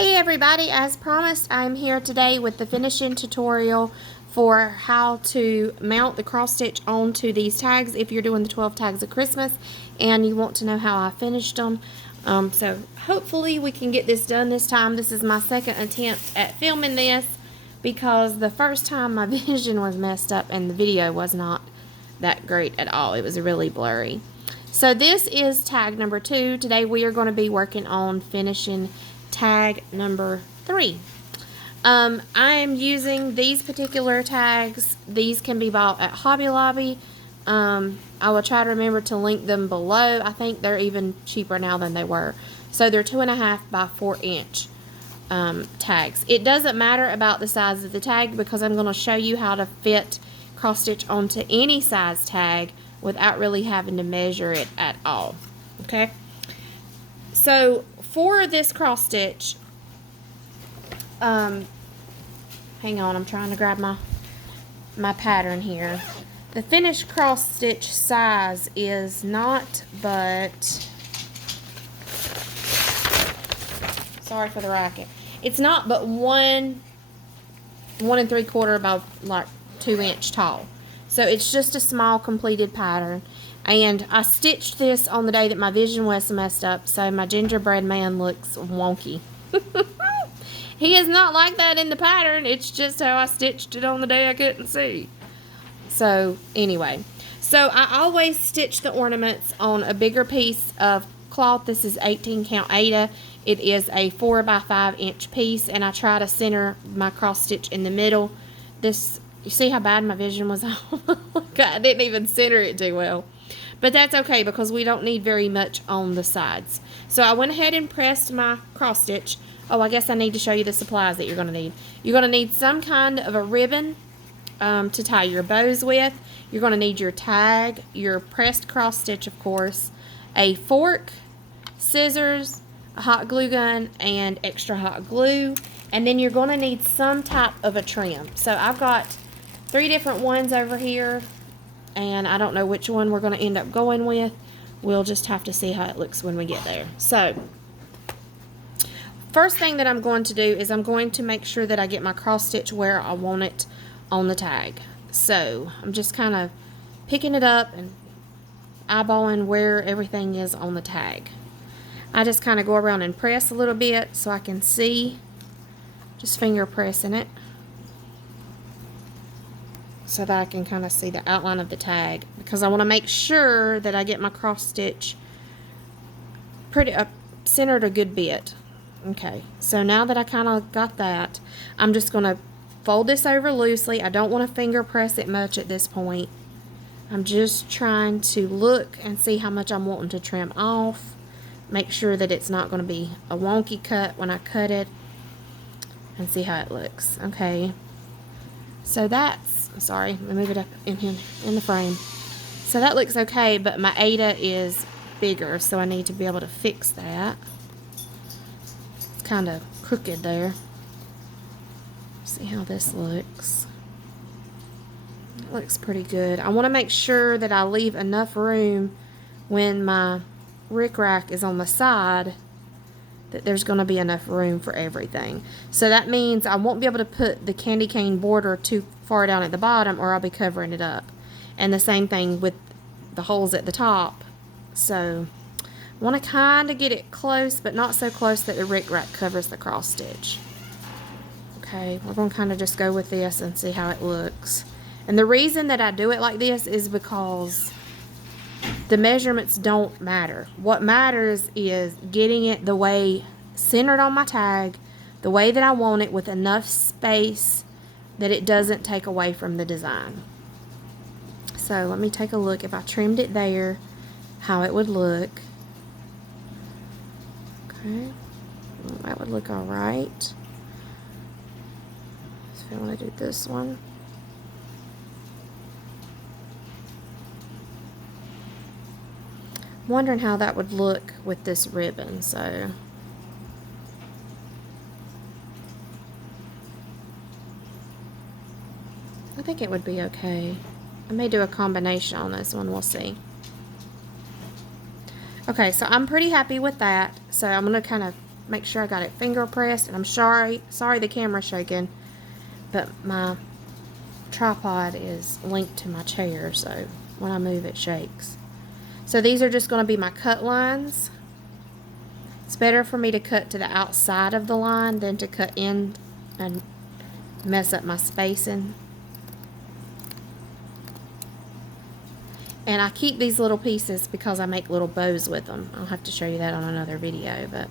Hey everybody, as promised, I'm here today with the finishing tutorial for how to mount the cross stitch onto these tags if you're doing the 12 tags of Christmas and you want to know how I finished them. So hopefully we can get this done this time. This is my second attempt at filming this because the first time my vision was messed up and the video was not that great at all. It was really blurry. So this is tag number 2. Today we are going to be working on finishing tag number 3. I'm using these particular tags. These can be bought at Hobby Lobby. I will try to remember to link them below. I think they're even cheaper now than they were. So they're 2.5 by 4 inch tags. It doesn't matter about the size of the tag because I'm going to show you how to fit cross stitch onto any size tag without really having to measure it at all. Okay, so for this cross stitch, hang on, I'm trying to grab my pattern here. The finished cross stitch size is not but, sorry for the racket, it's not but 1 1 3/4 by like 2 inch tall. So it's just a small completed pattern. And I stitched this on the day that my vision was messed up, so my gingerbread man looks wonky. He is not like that in the pattern. It's just how I stitched it on the day I couldn't see. So anyway, so I always stitch the ornaments on a bigger piece of cloth. This is 18 count Aida. It is a 4 by 5 inch piece, and I try to center my cross stitch in the middle. You see how bad my vision was on? I didn't even center it too well. But that's okay because we don't need very much on the sides. So I went ahead and pressed my cross stitch. Oh, I guess I need to show you the supplies that you're going to need. You're going to need some kind of a ribbon to tie your bows with. You're going to need your tag, your pressed cross stitch, of course, a fork, scissors, a hot glue gun, and extra hot glue. And then you're going to need some type of a trim. So I've got 3 different ones over here, and I don't know which one we're going to end up going with. We'll just have to see how it looks when we get there. So first thing that I'm going to do is I'm going to make sure that I get my cross stitch where I want it on the tag. So I'm just kind of picking it up and eyeballing where everything is on the tag. I just kind of go around and press a little bit so I can see, just finger pressing it, so that I can kind of see the outline of the tag, because I want to make sure that I get my cross stitch pretty centered a good bit. Okay, so now that I kind of got that, I'm just going to fold this over loosely. I don't want to finger press it much at this point. I'm just trying to look and see how much I'm wanting to trim off. Make sure that it's not going to be a wonky cut when I cut it, and see how it looks. Okay, so that's, sorry, let me move it up in here in the frame. So that looks okay, but my Aida is bigger, so I need to be able to fix that. It's kind of crooked there. See how this looks. It looks pretty good. I want to make sure that I leave enough room when my rickrack is on the side, that there's going to be enough room for everything. So that means I won't be able to put the candy cane border too far down at the bottom, or I'll be covering it up. And the same thing with the holes at the top. So I want to kind of get it close, but not so close that the rickrack covers the cross stitch. Okay, we're going to kind of just go with this and see how it looks. And the reason that I do it like this is because the measurements don't matter. What matters is getting it the way centered on my tag, the way that I want it, with enough space that it doesn't take away from the design. So let me take a look. If I trimmed it there, how it would look. Okay, well, that would look all right. So I want to do this one. Wondering how that would look with this ribbon. So I think it would be okay. I may do a combination on this one, we'll see. Okay, so I'm pretty happy with that. So I'm going to kind of make sure I got it finger pressed. And I'm sorry the camera's shaking, but my tripod is linked to my chair, so when I move it shakes. So these are just going to be my cut lines. It's better for me to cut to the outside of the line than to cut in and mess up my spacing. And I keep these little pieces because I make little bows with them. I'll have to show you that on another video, but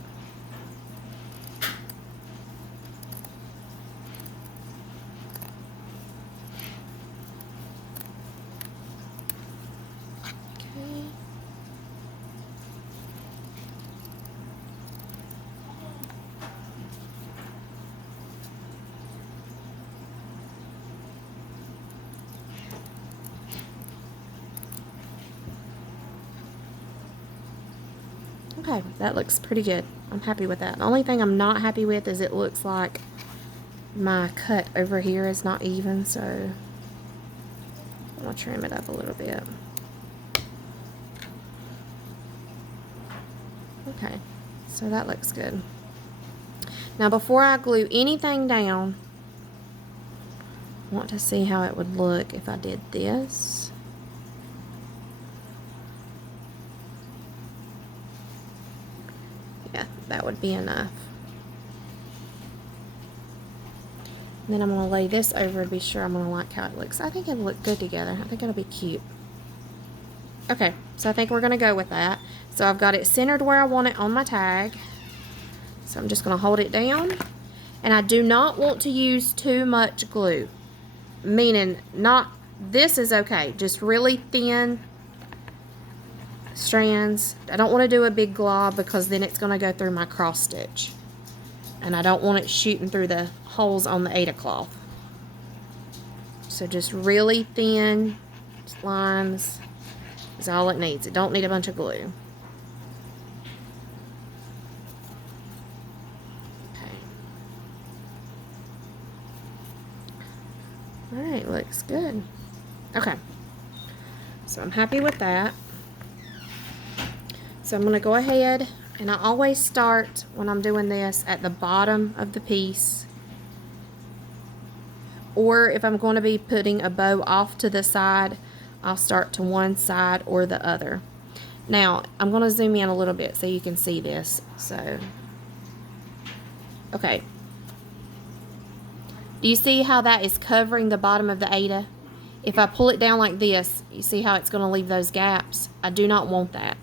okay, that looks pretty good. I'm happy with that. The only thing I'm not happy with is it looks like my cut over here is not even, so I'm going to trim it up a little bit. Okay, so that looks good. Now before I glue anything down, I want to see how it would look if I did this. Yeah, that would be enough. And then I'm going to lay this over to be sure I'm going to like how it looks. I think it'll look good together. I think it'll be cute. Okay, so I think we're going to go with that. So I've got it centered where I want it on my tag. So I'm just going to hold it down. And I do not want to use too much glue. Meaning, not, this is okay. Just really thin strands. I don't want to do a big glob because then it's going to go through my cross stitch. And I don't want it shooting through the holes on the Aida cloth. So just really thin lines is all it needs. It don't need a bunch of glue. Okay. Alright, looks good. Okay. So I'm happy with that. So I'm going to go ahead, and I always start when I'm doing this at the bottom of the piece. Or if I'm going to be putting a bow off to the side, I'll start to one side or the other. Now, I'm going to zoom in a little bit so you can see this. So, okay. Do you see how that is covering the bottom of the Aida? If I pull it down like this, you see how it's going to leave those gaps? I do not want that.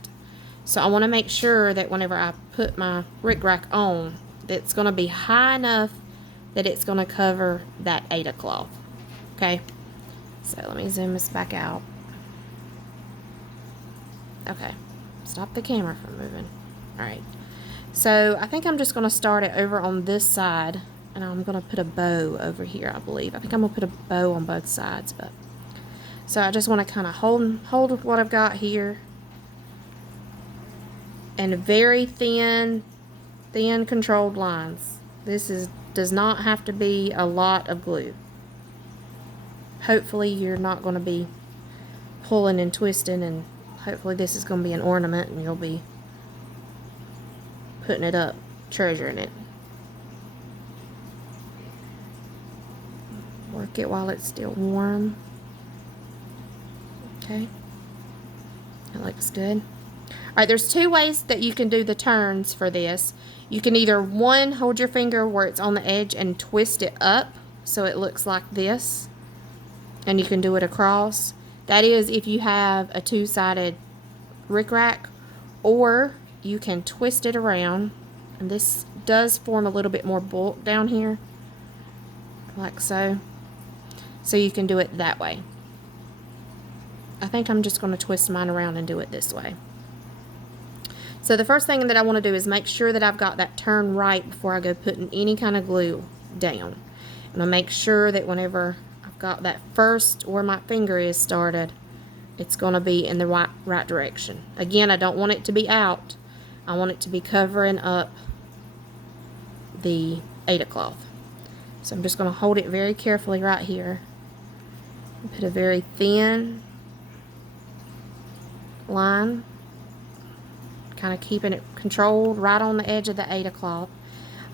So I want to make sure that whenever I put my rickrack on, that it's going to be high enough that it's going to cover that Aida cloth. Okay? So let me zoom this back out. Okay. Stop the camera from moving. Alright. So I think I'm just going to start it over on this side. And I'm going to put a bow over here, I believe. I think I'm going to put a bow on both sides. But so I just want to kind of hold what I've got here. And very thin controlled lines. This does not have to be a lot of glue. Hopefully you're not going to be pulling and twisting, and hopefully this is going to be an ornament and you'll be putting it up, treasuring it. Work it while it's still warm. Okay. That looks good. Alright, there's two ways that you can do the turns for this. You can either, one, hold your finger where it's on the edge and twist it up so it looks like this. And you can do it across. That is if you have a two-sided rickrack. Or you can twist it around. And this does form a little bit more bulk down here. Like so. So you can do it that way. I think I'm just going to twist mine around and do it this way. So the first thing that I want to do is make sure that I've got that turn right before I go putting any kind of glue down. And I make sure that whenever I've got that first where my finger is started, it's going to be in the right direction. Again, I don't want it to be out. I want it to be covering up the Aida cloth. So I'm just going to hold it very carefully right here. And put a very thin line. kind of keeping it controlled right on the edge of the 8 o'clock.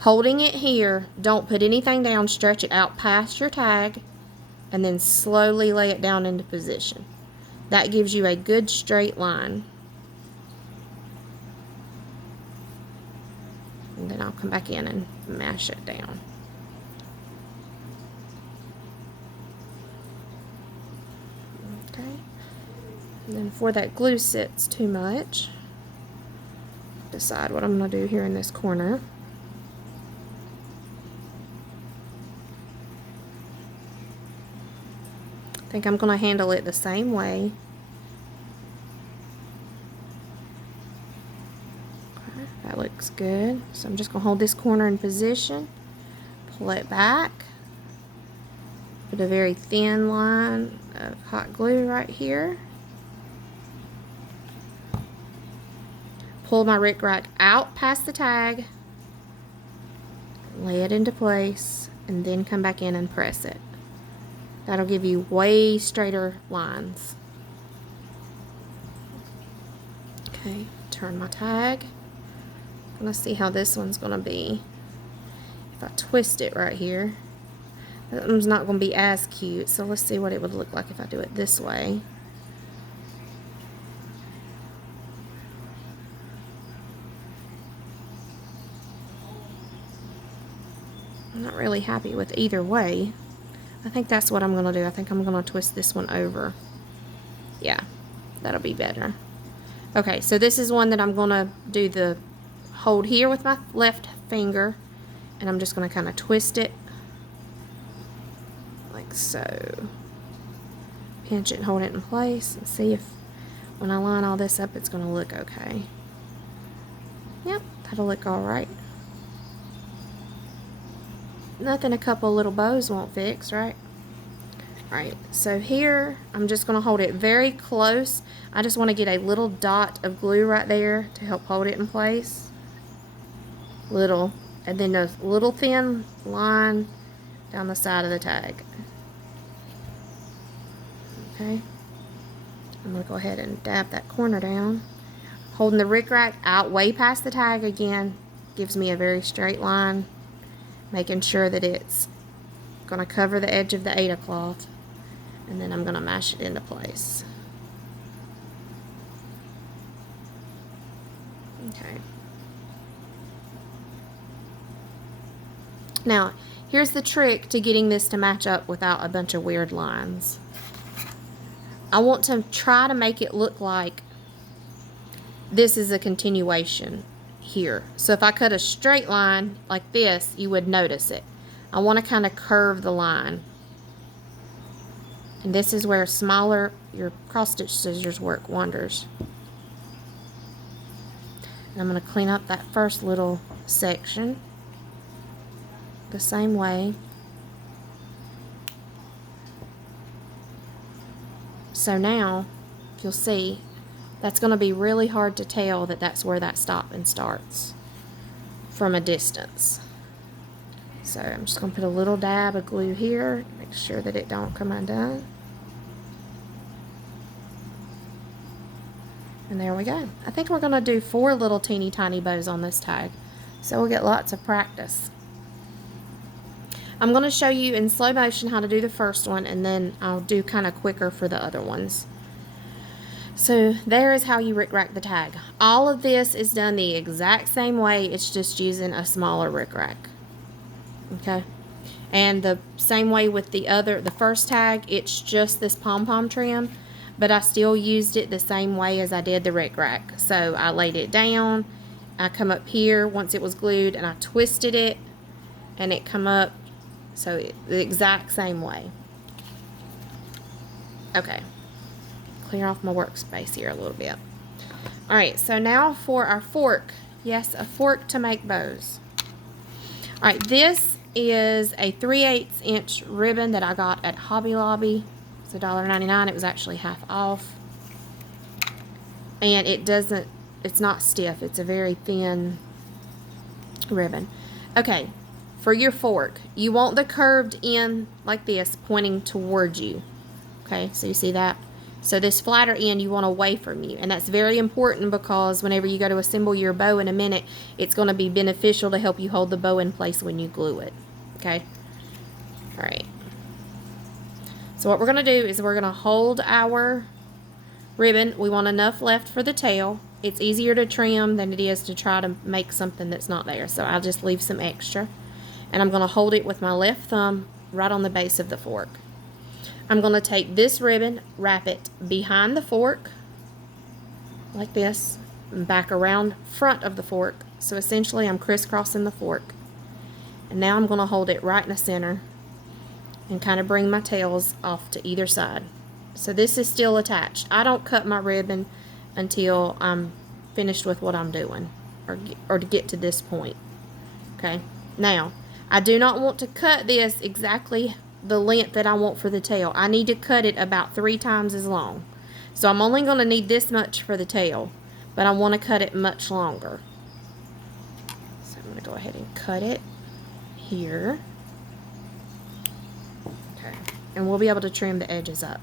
Holding it here, don't put anything down, stretch it out past your tag, and then slowly lay it down into position. That gives you a good straight line. And then I'll come back in and mash it down. Okay. And then before that glue sits too much, decide what I'm going to do here in this corner. I think I'm going to handle it the same way. Okay, that looks good. So I'm just going to hold this corner in position, pull it back, put a very thin line of hot glue right here. Pull my rickrack out past the tag, lay it into place, and then come back in and press it. That'll give you way straighter lines. Okay, turn my tag. Let's see how this one's going to be. If I twist it right here, that one's not going to be as cute, so let's see what it would look like if I do it this way. I'm not really happy with either way. I think that's what I'm going to do. I think I'm going to twist this one over. Yeah, that'll be better. Okay, so this is one that I'm going to do the hold here with my left finger, and I'm just going to kind of twist it like so. Pinch it and hold it in place and see if when I line all this up it's going to look okay. Yep, that'll look all right. Nothing a couple little bows won't fix, right? Alright, so here I'm just going to hold it very close. I just want to get a little dot of glue right there to help hold it in place. Little, and then a little thin line down the side of the tag. Okay, I'm going to go ahead and dab that corner down. Holding the rickrack out way past the tag again gives me a very straight line. Making sure that it's going to cover the edge of the 8 cloth, and then I'm going to mash it into place. Okay. Now, here's the trick to getting this to match up without a bunch of weird lines. I want to try to make it look like this is a continuation here. So if I cut a straight line like this, you would notice it. I want to kind of curve the line. And this is where your cross stitch scissors work wonders. And I'm going to clean up that first little section the same way. So now, you'll see, that's going to be really hard to tell that that's where that stop and starts from a distance. So I'm just going to put a little dab of glue here, make sure that it don't come undone. And there we go. I think we're going to do 4 little teeny tiny bows on this tag, so we'll get lots of practice. I'm going to show you in slow motion how to do the first one, and then I'll do kind of quicker for the other ones. So there is how you rickrack the tag. All of this is done the exact same way, it's just using a smaller rickrack. Okay? And the same way with the first tag, it's just this pom-pom trim, but I still used it the same way as I did the rickrack. So I laid it down, I come up here once it was glued, and I twisted it, and it come up, so the exact same way. Okay. Clear off my workspace here a little bit. Alright, so now for our fork. Yes, a fork to make bows. Alright, this is a 3/8 inch ribbon that I got at Hobby Lobby. It's $1.99. It was actually half off. And it's not stiff. It's a very thin ribbon. Okay, for your fork, you want the curved end like this pointing towards you. Okay, so you see that? So this flatter end you want away from you. And that's very important because whenever you go to assemble your bow in a minute, it's going to be beneficial to help you hold the bow in place when you glue it. Okay? All right. So what we're going to do is we're going to hold our ribbon. We want enough left for the tail. It's easier to trim than it is to try to make something that's not there. So I'll just leave some extra. And I'm going to hold it with my left thumb right on the base of the fork. I'm going to take this ribbon, wrap it behind the fork, like this, and back around front of the fork. So essentially I'm crisscrossing the fork. And now I'm going to hold it right in the center and kind of bring my tails off to either side. So this is still attached. I don't cut my ribbon until I'm finished with what I'm doing, or to get to this point. Okay, now I do not want to cut this exactly the length that I want for the tail. I need to cut it about 3 times as long. So I'm only going to need this much for the tail, but I want to cut it much longer. So I'm going to go ahead and cut it here. Okay, and we'll be able to trim the edges up.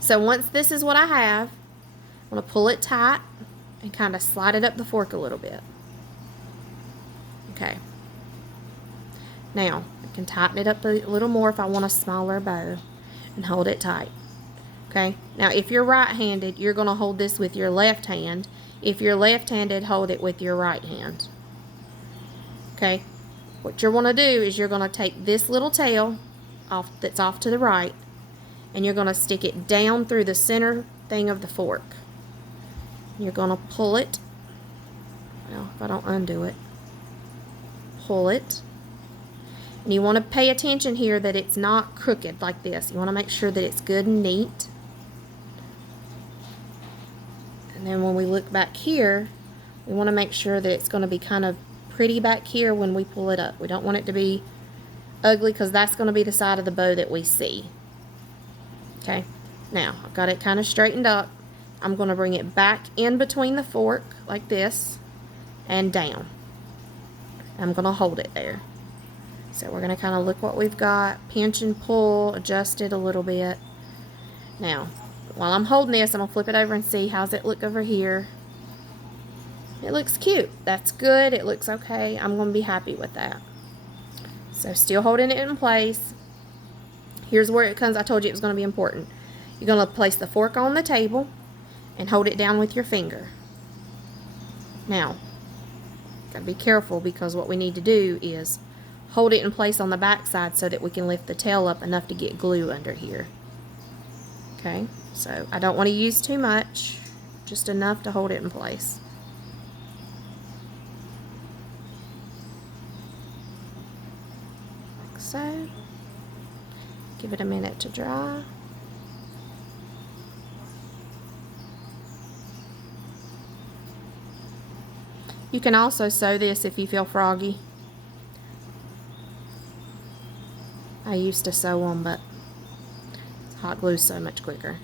So once this is what I have, I'm going to pull it tight and kind of slide it up the fork a little bit. Okay. Now, I can tighten it up a little more if I want a smaller bow and hold it tight. Okay. Now, if you're right-handed, you're going to hold this with your left hand. If you're left-handed, hold it with your right hand. Okay. What you want to do is you're going to take this little tail off that's off to the right, and you're going to stick it down through the center thing of the fork. You're going to pull it. Well, if I don't undo it, pull it. And you want to pay attention here that it's not crooked like this. You want to make sure that it's good and neat. And then when we look back here, we want to make sure that it's going to be kind of pretty back here when we pull it up. We don't want it to be ugly because that's going to be the side of the bow that we see. Okay, now I've got it kind of straightened up. I'm going to bring it back in between the fork like this and down. I'm going to hold it there. So we're going to kind of look what we've got, pinch and pull, adjust it a little bit. Now, while I'm holding this, I'm going to flip it over and see how's it look over here. It looks cute. That's good. It looks okay. I'm going to be happy with that. So still holding it in place. Here's where it comes. I told you it was going to be important. You're going to place the fork on the table and hold it down with your finger. Now, got to be careful because what we need to do is hold it in place on the back side so that we can lift the tail up enough to get glue under here. Okay, so I don't want to use too much, just enough to hold it in place. Like so. Give it a minute to dry. You can also sew this if you feel froggy. I used to sew them, but hot glue's so much quicker.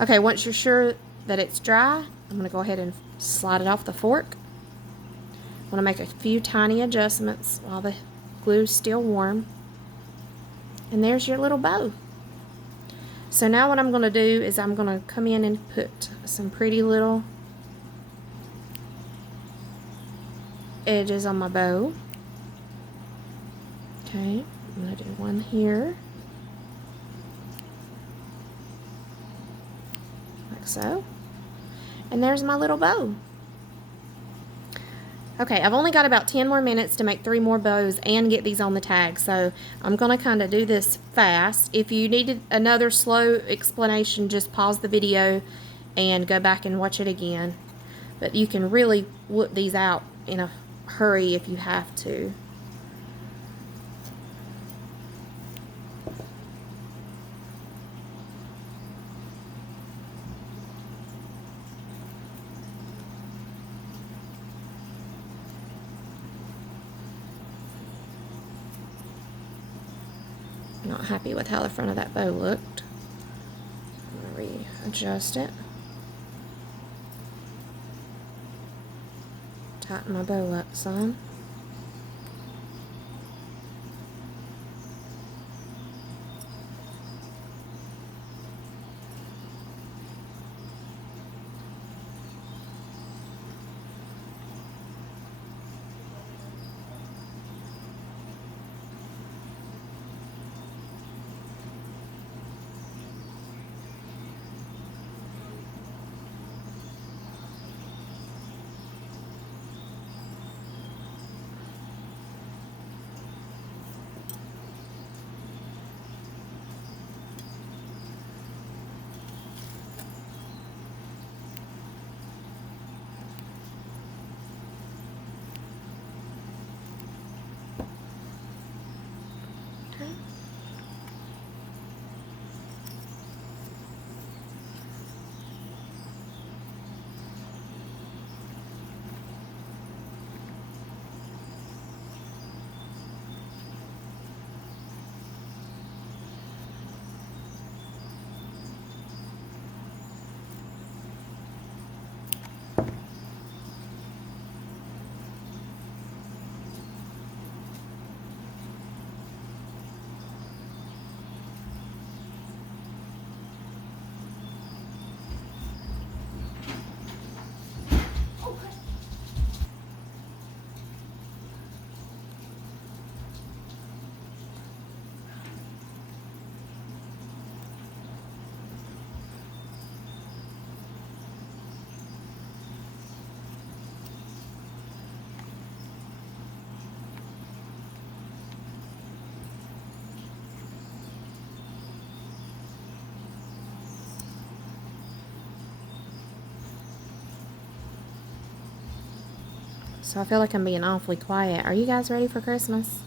Okay, once you're sure that it's dry, I'm going to go ahead and slide it off the fork. I want to make a few tiny adjustments while the glue's still warm. And there's your little bow. So now what I'm going to do is I'm going to come in and put some pretty little edges on my bow. Okay, I'm going to do one here. Like so. And there's my little bow. Okay, I've only got about 10 more minutes to make 3 more bows and get these on the tag, so I'm going to kind of do this fast. If you needed another slow explanation, just pause the video and go back and watch it again. But you can really whip these out in a hurry if you have to. Not happy with how the front of that bow looked. I'm going to readjust it. Tighten my bow up some. So I feel like I'm being awfully quiet. Are you guys ready for Christmas?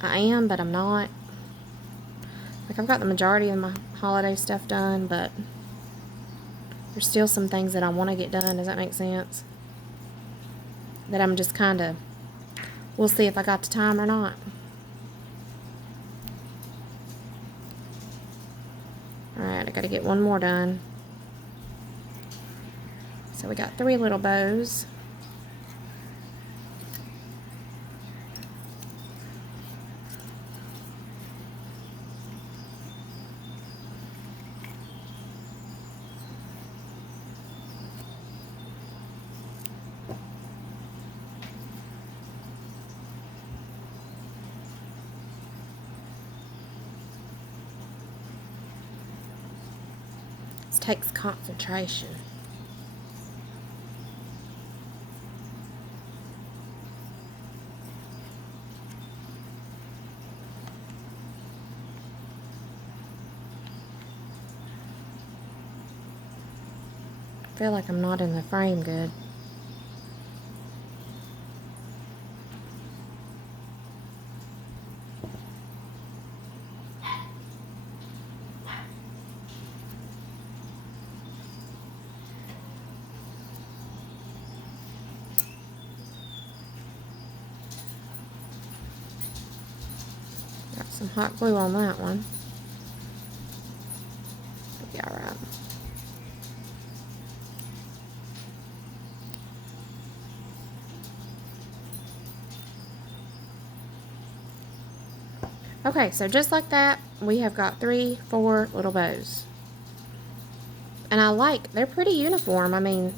I am, but I'm not. Like, I've got the majority of my holiday stuff done, but there's still some things that I want to get done. Does that make sense? That I'm just kind of, we'll see if I got the time or not. Alright, I gotta get one more done. So we got 3 little bows. This takes concentration. I feel like I'm not in the frame good. Got some hot glue on that one. It'll be alright. Okay, so just like that, we have got 3, 4 little bows. And they're pretty uniform. I mean,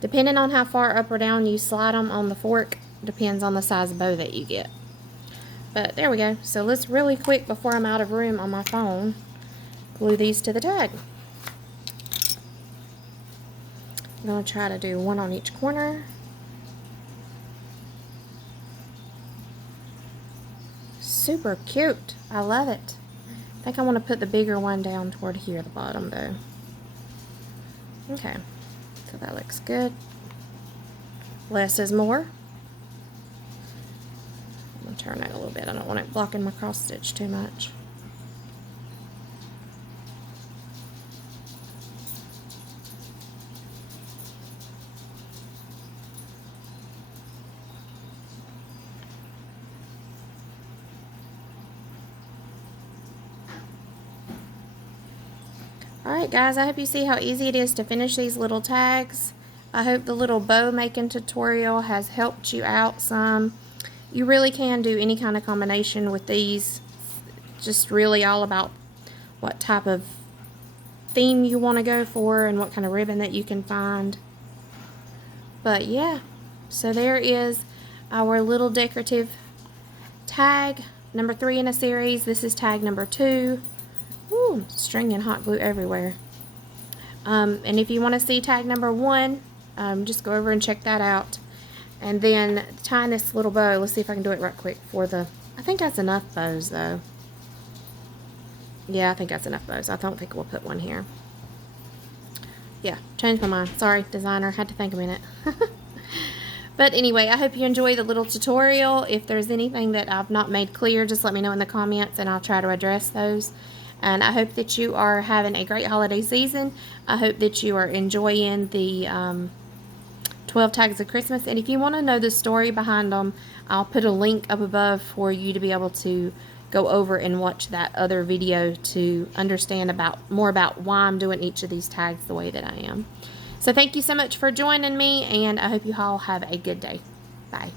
depending on how far up or down you slide them on the fork, depends on the size of bow that you get. But there we go. So let's really quick, before I'm out of room on my phone, glue these to the tag. I'm going to try to do one on each corner. Super cute. I love it. I think I want to put the bigger one down toward here at the bottom though. Okay, so that looks good. Less is more. I'm going to turn that a little bit. I don't want it blocking my cross stitch too much. Alright guys, I hope you see how easy it is to finish these little tags. I hope the little bow making tutorial has helped you out some. You really can do any kind of combination with these. Just really all about what type of theme you want to go for and what kind of ribbon that you can find. But yeah, so there is our little decorative tag number 3 in a series. This is tag number 2. Ooh, string and hot glue everywhere. And if you want to see tag number 1, just go over and check that out. And then tying this little bow, let's see if I can do it right quick for I think that's enough bows though. Yeah, I think that's enough bows. I don't think we'll put one here. Yeah, changed my mind. Sorry, designer, had to think a minute. But anyway, I hope you enjoy the little tutorial. If there's anything that I've not made clear, just let me know in the comments and I'll try to address those. And I hope that you are having a great holiday season. I hope that you are enjoying the 12 tags of Christmas. And if you want to know the story behind them, I'll put a link up above for you to be able to go over and watch that other video to understand more about why I'm doing each of these tags the way that I am. So thank you so much for joining me, and I hope you all have a good day. Bye.